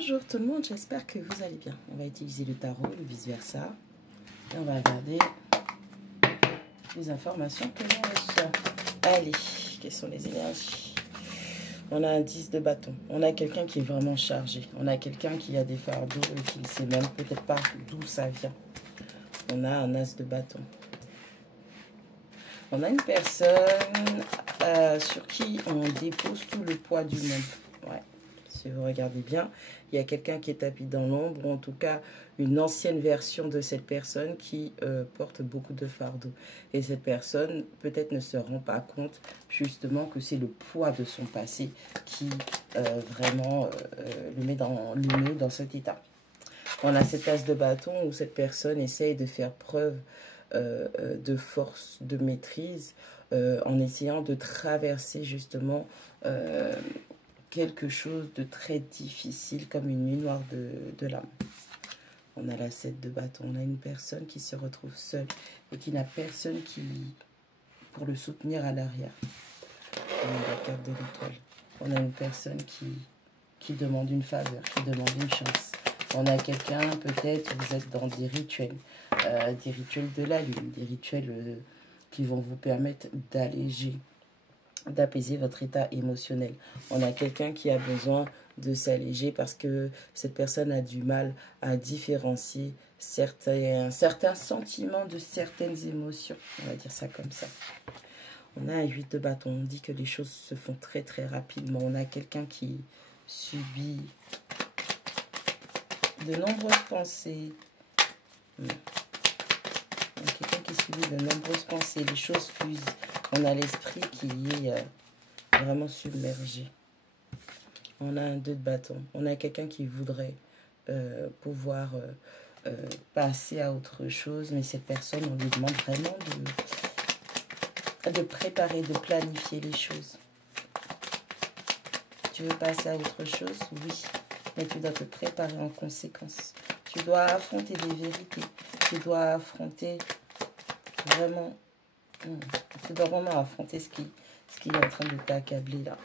Bonjour tout le monde, j'espère que vous allez bien. On va utiliser le tarot, le vice-versa. Et on va regarder les informations que l'on reçoit. Allez, quelles sont les énergies? On a un 10 de bâton. On a quelqu'un qui est vraiment chargé. On a quelqu'un qui a des fardeaux et qui ne sait même peut-être pas d'où ça vient. On a un as de bâton. On a une personne sur qui on dépose tout le poids du monde. Ouais. Si vous regardez bien, il y a quelqu'un qui est tapis dans l'ombre, ou en tout cas une ancienne version de cette personne qui porte beaucoup de fardeaux. Et cette personne peut-être ne se rend pas compte justement que c'est le poids de son passé qui vraiment le met dans cet état. On a cet as de bâton où cette personne essaye de faire preuve de force, de maîtrise, en essayant de traverser justement quelque chose de très difficile comme une nuit noire de l'âme. On a la 7 de bâton. On a une personne qui se retrouve seule et qui n'a personne pour le soutenir à l'arrière. On a la carte de l'étoile. On a une personne qui demande une faveur, qui demande une chance. On a quelqu'un, peut-être, vous êtes dans des rituels de la lune, des rituels qui vont vous permettre d'alléger, d'apaiser votre état émotionnel. On a quelqu'un qui a besoin de s'alléger parce que cette personne a du mal à différencier certains sentiments de certaines émotions. On va dire ça comme ça. On a un 8 de bâton. On dit que les choses se font très très rapidement. On a quelqu'un qui subit de nombreuses pensées. On a quelqu'un qui subit de nombreuses pensées. Les choses fusent. On a l'esprit qui est vraiment submergé. On a un 2 de bâton. On a quelqu'un qui voudrait pouvoir passer à autre chose. Mais cette personne, on lui demande vraiment de préparer, de planifier les choses. Tu veux passer à autre chose? Oui. Mais tu dois te préparer en conséquence. Tu dois affronter des vérités. Tu dois affronter vraiment... Tu dois vraiment affronter ce qui est en train de t'accabler là.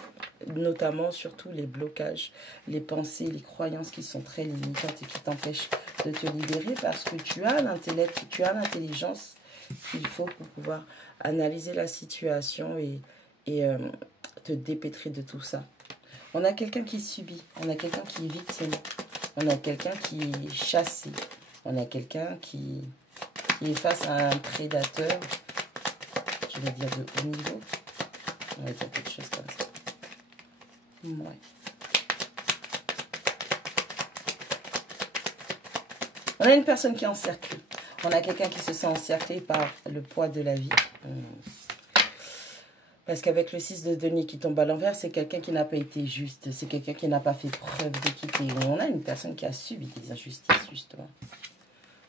Notamment, surtout, les blocages, les pensées, les croyances qui sont très limitantes et qui t'empêchent de te libérer parce que tu as l'intellect, tu as l'intelligence qu'il faut pour pouvoir analyser la situation et te dépêtrer de tout ça. On a quelqu'un qui subit, on a quelqu'un qui est victime, on a quelqu'un qui est chassé, on a quelqu'un qui est face à un prédateur, je vais dire de haut niveau, on va dire quelque chose comme ça. Ouais. On a une personne qui est encerclée, on a quelqu'un qui se sent encerclé par le poids de la vie. Parce qu'avec le 6 de denier qui tombe à l'envers, c'est quelqu'un qui n'a pas été juste. C'est quelqu'un qui n'a pas fait preuve d'équité. On a une personne qui a subi des injustices, justement.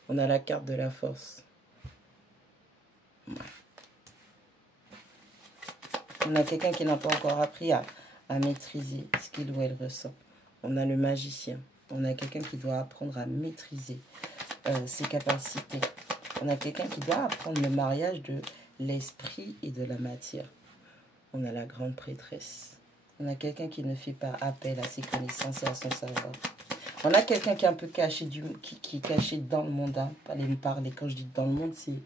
On a la carte de la force. Ouais. On a quelqu'un qui n'a pas encore appris à maîtriser ce qu'il ou elle ressent. On a le magicien. On a quelqu'un qui doit apprendre à maîtriser ses capacités. On a quelqu'un qui doit apprendre le mariage de l'esprit et de la matière. On a la grande prêtresse. On a quelqu'un qui ne fait pas appel à ses connaissances et à son savoir. On a quelqu'un qui est un peu caché, qui est caché dans le monde. Hein. Pas les me parler. Quand je dis dans le monde, c'est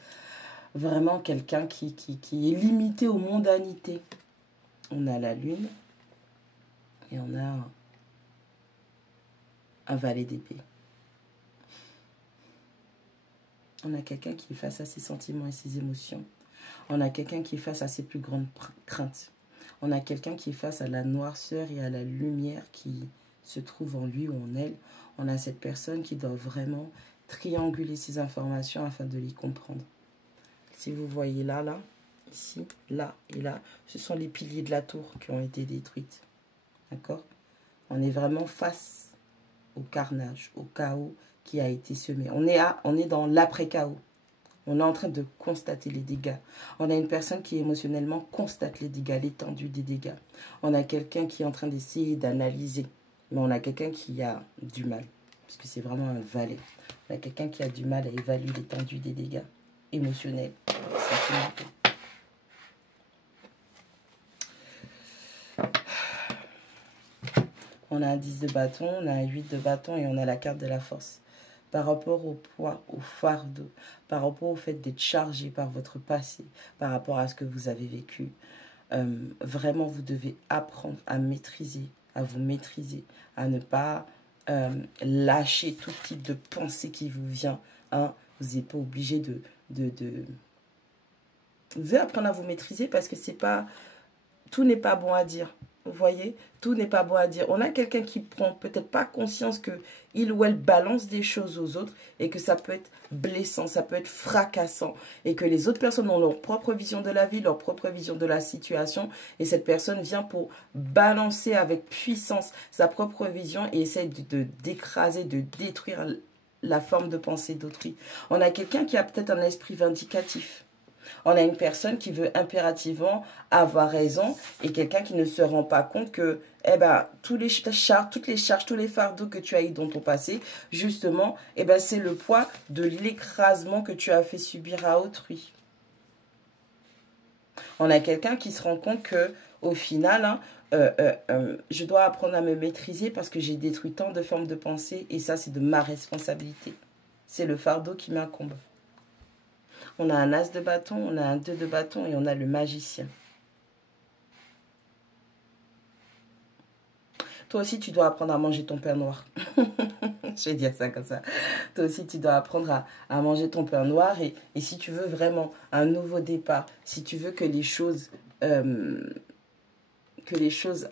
vraiment quelqu'un qui est limité aux mondanités. On a la lune. Et on a un valet d'épée. On a quelqu'un qui est face à ses sentiments et ses émotions. On a quelqu'un qui est face à ses plus grandes craintes. On a quelqu'un qui est face à la noirceur et à la lumière qui se trouve en lui ou en elle. On a cette personne qui doit vraiment trianguler ces informations afin de les comprendre. Si vous voyez là, ici, là et là, ce sont les piliers de la tour qui ont été détruits. D'accord? On est vraiment face au carnage, au chaos qui a été semé. On est dans l'après-chaos. On est en train de constater les dégâts. On a une personne qui émotionnellement constate les dégâts, l'étendue des dégâts. On a quelqu'un qui est en train d'essayer d'analyser. Mais on a quelqu'un qui a du mal. Parce que c'est vraiment un valet. On a quelqu'un qui a du mal à évaluer l'étendue des dégâts émotionnels, sentimentaux. On a un 10 de bâton, on a un 8 de bâton et on a la carte de la force. Par rapport au poids, au fardeau, par rapport au fait d'être chargé par votre passé, par rapport à ce que vous avez vécu, vraiment vous devez apprendre à maîtriser, à vous maîtriser, à ne pas lâcher tout type de pensée qui vous vient. Hein. Vous n'êtes pas obligé vous devez apprendre à vous maîtriser parce que c'est pas, tout n'est pas bon à dire. Vous voyez, tout n'est pas bon à dire. On a quelqu'un qui prend peut-être pas conscience que il ou elle balance des choses aux autres et que ça peut être blessant, ça peut être fracassant et que les autres personnes ont leur propre vision de la vie, leur propre vision de la situation et cette personne vient pour balancer avec puissance sa propre vision et essaie d'écraser, de détruire la forme de pensée d'autrui. On a quelqu'un qui a peut-être un esprit vindicatif. On a une personne qui veut impérativement avoir raison et quelqu'un qui ne se rend pas compte que toutes les charges, tous les fardeaux que tu as eu dans ton passé, justement, c'est le poids de l'écrasement que tu as fait subir à autrui. On a quelqu'un qui se rend compte que au final, je dois apprendre à me maîtriser parce que j'ai détruit tant de formes de pensée et ça, c'est de ma responsabilité. C'est le fardeau qui m'incombe. On a un as de bâton, on a un 2 de bâton et on a le magicien. Toi aussi, tu dois apprendre à manger ton pain noir. Je vais dire ça comme ça. Toi aussi, tu dois apprendre à manger ton pain noir. Et si tu veux vraiment un nouveau départ, si tu veux que les choses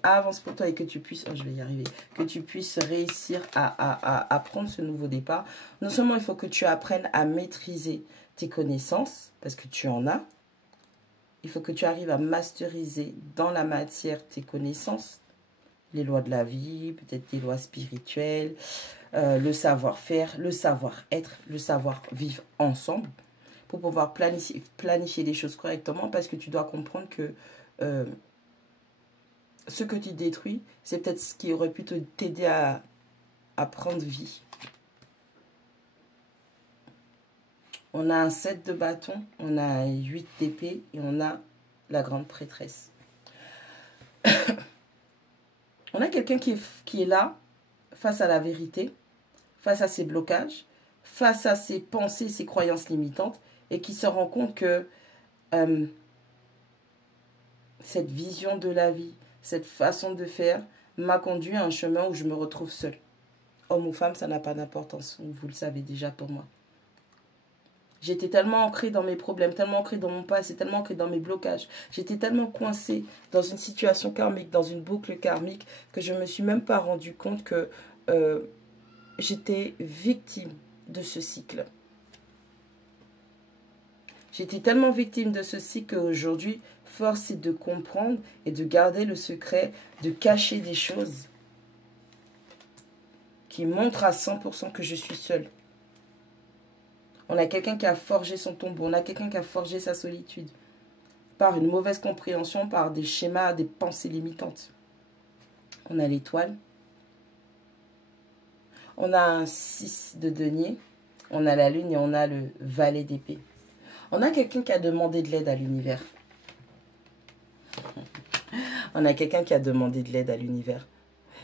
avancent pour toi et que tu puisses, je vais y arriver, que tu puisses réussir à prendre ce nouveau départ, non seulement il faut que tu apprennes à maîtriser tes connaissances, parce que tu en as. Il faut que tu arrives à masteriser dans la matière tes connaissances, les lois de la vie, peut-être des lois spirituelles, le savoir-faire, le savoir-être, le savoir-vivre ensemble, pour pouvoir planifier les choses correctement, parce que tu dois comprendre que ce que tu détruis, c'est peut-être ce qui aurait pu t'aider à prendre vie. On a un 7 de bâton, on a un 8 d'épée et on a la grande prêtresse. On a quelqu'un qui est là, face à la vérité, face à ses blocages, face à ses pensées, ses croyances limitantes, et qui se rend compte que cette vision de la vie, cette façon de faire, m'a conduit à un chemin où je me retrouve seule. Homme ou femme, ça n'a pas d'importance, vous le savez déjà pour moi. J'étais tellement ancrée dans mes problèmes, tellement ancrée dans mon passé, tellement ancrée dans mes blocages. J'étais tellement coincée dans une situation karmique, dans une boucle karmique, que je ne me suis même pas rendu compte que j'étais victime de ce cycle. J'étais tellement victime de ce cycle qu'aujourd'hui, force est de comprendre et de garder le secret, de cacher des choses qui montrent à 100% que je suis seule. On a quelqu'un qui a forgé son tombeau. On a quelqu'un qui a forgé sa solitude. Par une mauvaise compréhension, par des schémas, des pensées limitantes. On a l'étoile. On a un 6 de denier. On a la lune et on a le valet d'épée. On a quelqu'un qui a demandé de l'aide à l'univers. On a quelqu'un qui a demandé de l'aide à l'univers.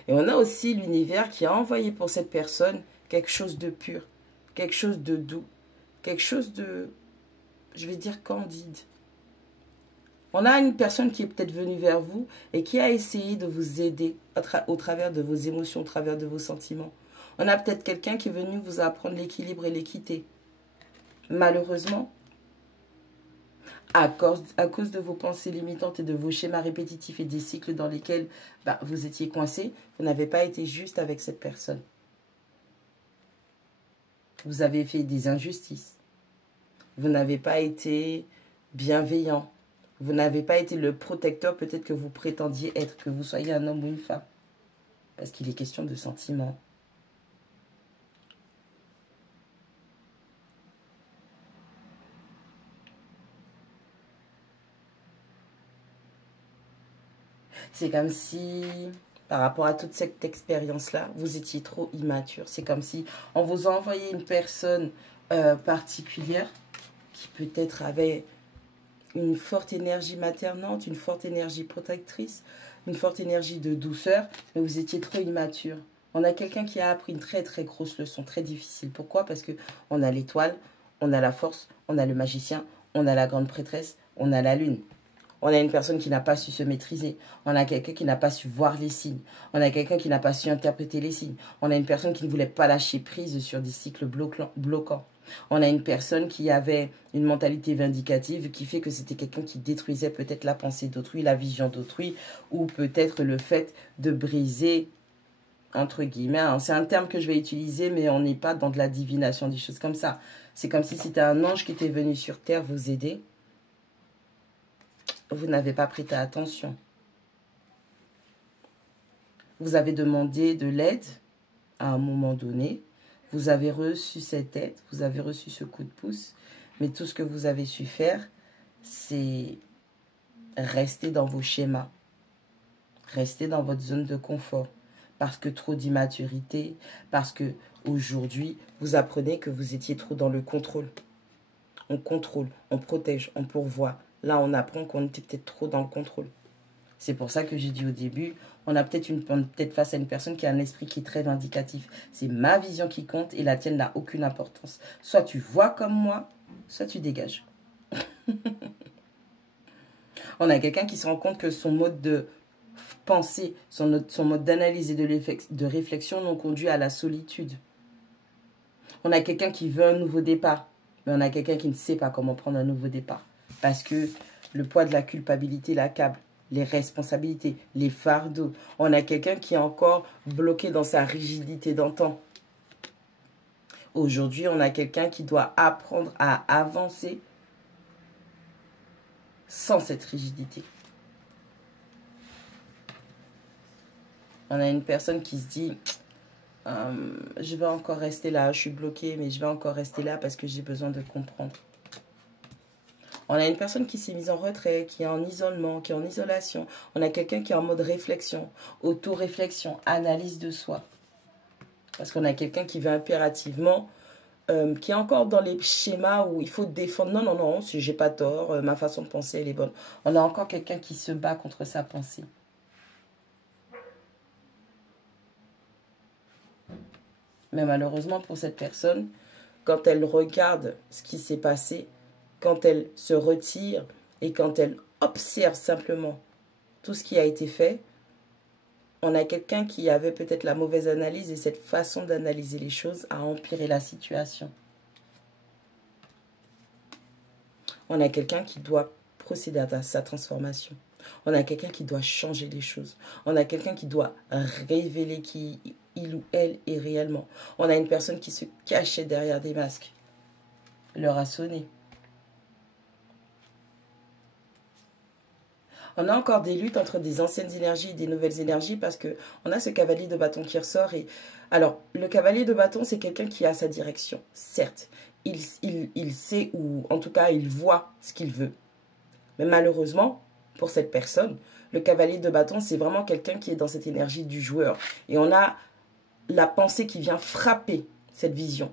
Et on a aussi l'univers qui a envoyé pour cette personne quelque chose de pur, quelque chose de doux. Quelque chose de, je vais dire, candide. On a une personne qui est peut-être venue vers vous et qui a essayé de vous aider au travers de vos émotions, au travers de vos sentiments. On a peut-être quelqu'un qui est venu vous apprendre l'équilibre et l'équité. Malheureusement, à cause de vos pensées limitantes et de vos schémas répétitifs et des cycles dans lesquels vous étiez coincé, vous n'avez pas été juste avec cette personne. Vous avez fait des injustices. Vous n'avez pas été bienveillant. Vous n'avez pas été le protecteur peut-être que vous prétendiez être, que vous soyez un homme ou une femme. Parce qu'il est question de sentiments. C'est comme si, par rapport à toute cette expérience-là, vous étiez trop immature. C'est comme si on vous a envoyé une personne particulière qui peut-être avait une forte énergie maternante, une forte énergie protectrice, une forte énergie de douceur, mais vous étiez trop immature. On a quelqu'un qui a appris une très très grosse leçon, très difficile. Pourquoi? Parce que on a l'étoile, on a la force, on a le magicien, on a la grande prêtresse, on a la lune. On a une personne qui n'a pas su se maîtriser. On a quelqu'un qui n'a pas su voir les signes. On a quelqu'un qui n'a pas su interpréter les signes. On a une personne qui ne voulait pas lâcher prise sur des cycles bloquants. On a une personne qui avait une mentalité vindicative qui fait que c'était quelqu'un qui détruisait peut-être la pensée d'autrui, la vision d'autrui, ou peut-être le fait de briser, entre guillemets, hein, c'est un terme que je vais utiliser, mais on n'est pas dans de la divination, des choses comme ça. C'est comme si c'était un ange qui était venu sur terre vous aider. Vous n'avez pas prêté attention. Vous avez demandé de l'aide à un moment donné. Vous avez reçu cette aide, vous avez reçu ce coup de pouce. Mais tout ce que vous avez su faire, c'est rester dans vos schémas. Rester dans votre zone de confort. Parce que trop d'immaturité, parce que aujourd'hui, vous apprenez que vous étiez trop dans le contrôle. On contrôle, on protège, on pourvoit. Là, on apprend qu'on était peut-être trop dans le contrôle. C'est pour ça que j'ai dit au début, on a peut-être face à une personne qui a un esprit qui est très vindicatif. C'est ma vision qui compte et la tienne n'a aucune importance. Soit tu vois comme moi, soit tu dégages. On a quelqu'un qui se rend compte que son mode de pensée, son mode d'analyse et de réflexion l'ont conduit à la solitude. On a quelqu'un qui veut un nouveau départ, mais on a quelqu'un qui ne sait pas comment prendre un nouveau départ. Parce que le poids de la culpabilité l'accable, les responsabilités, les fardeaux. On a quelqu'un qui est encore bloqué dans sa rigidité d'antan. Aujourd'hui, on a quelqu'un qui doit apprendre à avancer sans cette rigidité. On a une personne qui se dit, je vais encore rester là, je suis bloquée, mais je vais encore rester là parce que j'ai besoin de comprendre. On a une personne qui s'est mise en retrait, qui est en isolement, qui est en isolation. On a quelqu'un qui est en mode réflexion, auto-réflexion, analyse de soi. Parce qu'on a quelqu'un qui veut impérativement, qui est encore dans les schémas où il faut défendre. Non, non, non, si j'ai pas tort, ma façon de penser, elle est bonne. On a encore quelqu'un qui se bat contre sa pensée. Mais malheureusement pour cette personne, quand elle regarde ce qui s'est passé, quand elle se retire et quand elle observe simplement tout ce qui a été fait, on a quelqu'un qui avait peut-être la mauvaise analyse et cette façon d'analyser les choses a empiré la situation. On a quelqu'un qui doit procéder à sa transformation. On a quelqu'un qui doit changer les choses. On a quelqu'un qui doit révéler qui il ou elle est réellement. On a une personne qui se cachait derrière des masques. L'heure a sonné. On a encore des luttes entre des anciennes énergies et des nouvelles énergies parce qu'on a ce cavalier de bâton qui ressort. Alors, le cavalier de bâton, c'est quelqu'un qui a sa direction. Certes, il sait ou en tout cas, il voit ce qu'il veut. Mais malheureusement, pour cette personne, le cavalier de bâton, c'est vraiment quelqu'un qui est dans cette énergie du joueur. Et on a la pensée qui vient frapper cette vision.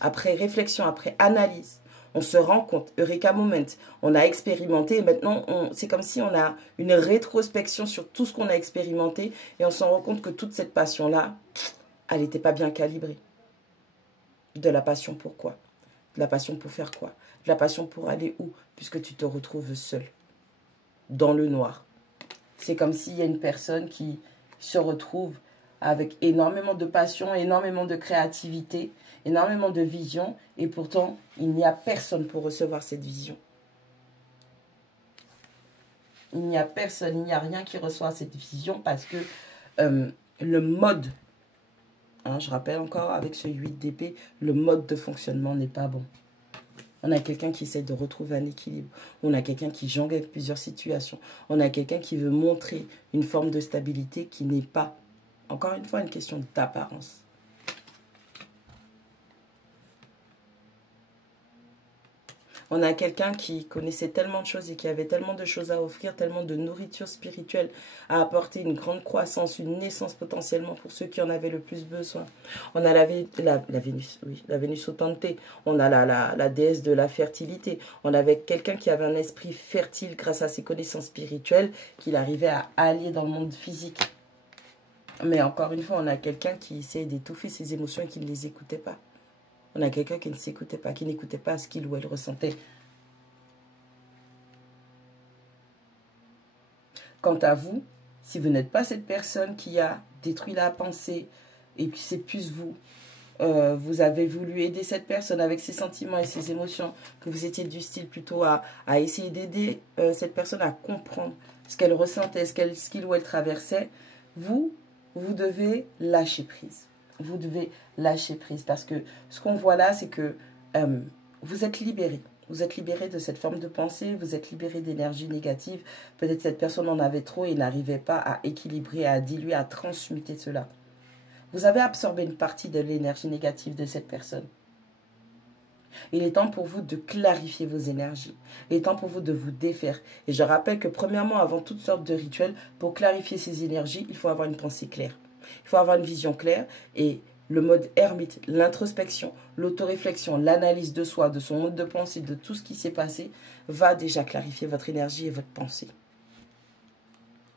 Après réflexion, après analyse, on se rend compte, Eureka Moment, on a expérimenté et maintenant, c'est comme si on a une rétrospection sur tout ce qu'on a expérimenté et on s'en rend compte que toute cette passion-là, elle n'était pas bien calibrée. De la passion pour quoi? De la passion pour faire quoi? De la passion pour aller où? Puisque tu te retrouves seul, dans le noir. C'est comme s'il y a une personne qui se retrouve avec énormément de passion, énormément de créativité, énormément de vision, et pourtant, il n'y a personne pour recevoir cette vision. Il n'y a personne, il n'y a rien qui reçoit cette vision parce que le mode, hein, je rappelle encore avec ce 8 d'épée, le mode de fonctionnement n'est pas bon. On a quelqu'un qui essaie de retrouver un équilibre. On a quelqu'un qui jongle avec plusieurs situations. On a quelqu'un qui veut montrer une forme de stabilité qui n'est pas, encore une fois, une question d'apparence. On a quelqu'un qui connaissait tellement de choses et qui avait tellement de choses à offrir, tellement de nourriture spirituelle à apporter, une grande croissance, une naissance potentiellement pour ceux qui en avaient le plus besoin. On a la Vénus, oui, la Vénus au Tantê. On a la déesse de la fertilité. On avait quelqu'un qui avait un esprit fertile grâce à ses connaissances spirituelles qu'il arrivait à allier dans le monde physique. Mais encore une fois, on a quelqu'un qui essayait d'étouffer ses émotions et qui ne les écoutait pas. On a quelqu'un qui ne s'écoutait pas, qui n'écoutait pas ce qu'il ou elle ressentait. Quant à vous, si vous n'êtes pas cette personne qui a détruit la pensée et que c'est plus vous, vous avez voulu aider cette personne avec ses sentiments et ses émotions, que vous étiez du style plutôt à essayer d'aider cette personne à comprendre ce qu'elle ressentait, ce qu'il ou elle traversait, vous devez lâcher prise. Vous devez lâcher prise parce que ce qu'on voit là, c'est que vous êtes libéré. Vous êtes libéré de cette forme de pensée, vous êtes libéré d'énergie négative. Peut-être cette personne en avait trop et n'arrivait pas à équilibrer, à diluer, à transmuter cela. Vous avez absorbé une partie de l'énergie négative de cette personne. Il est temps pour vous de clarifier vos énergies. Il est temps pour vous de vous défaire. Et je rappelle que premièrement, avant toutes sortes de rituels, pour clarifier ces énergies, il faut avoir une pensée claire. Il faut avoir une vision claire et le mode ermite, l'introspection, l'autoréflexion, l'analyse de soi, de son mode de pensée, de tout ce qui s'est passé, va déjà clarifier votre énergie et votre pensée.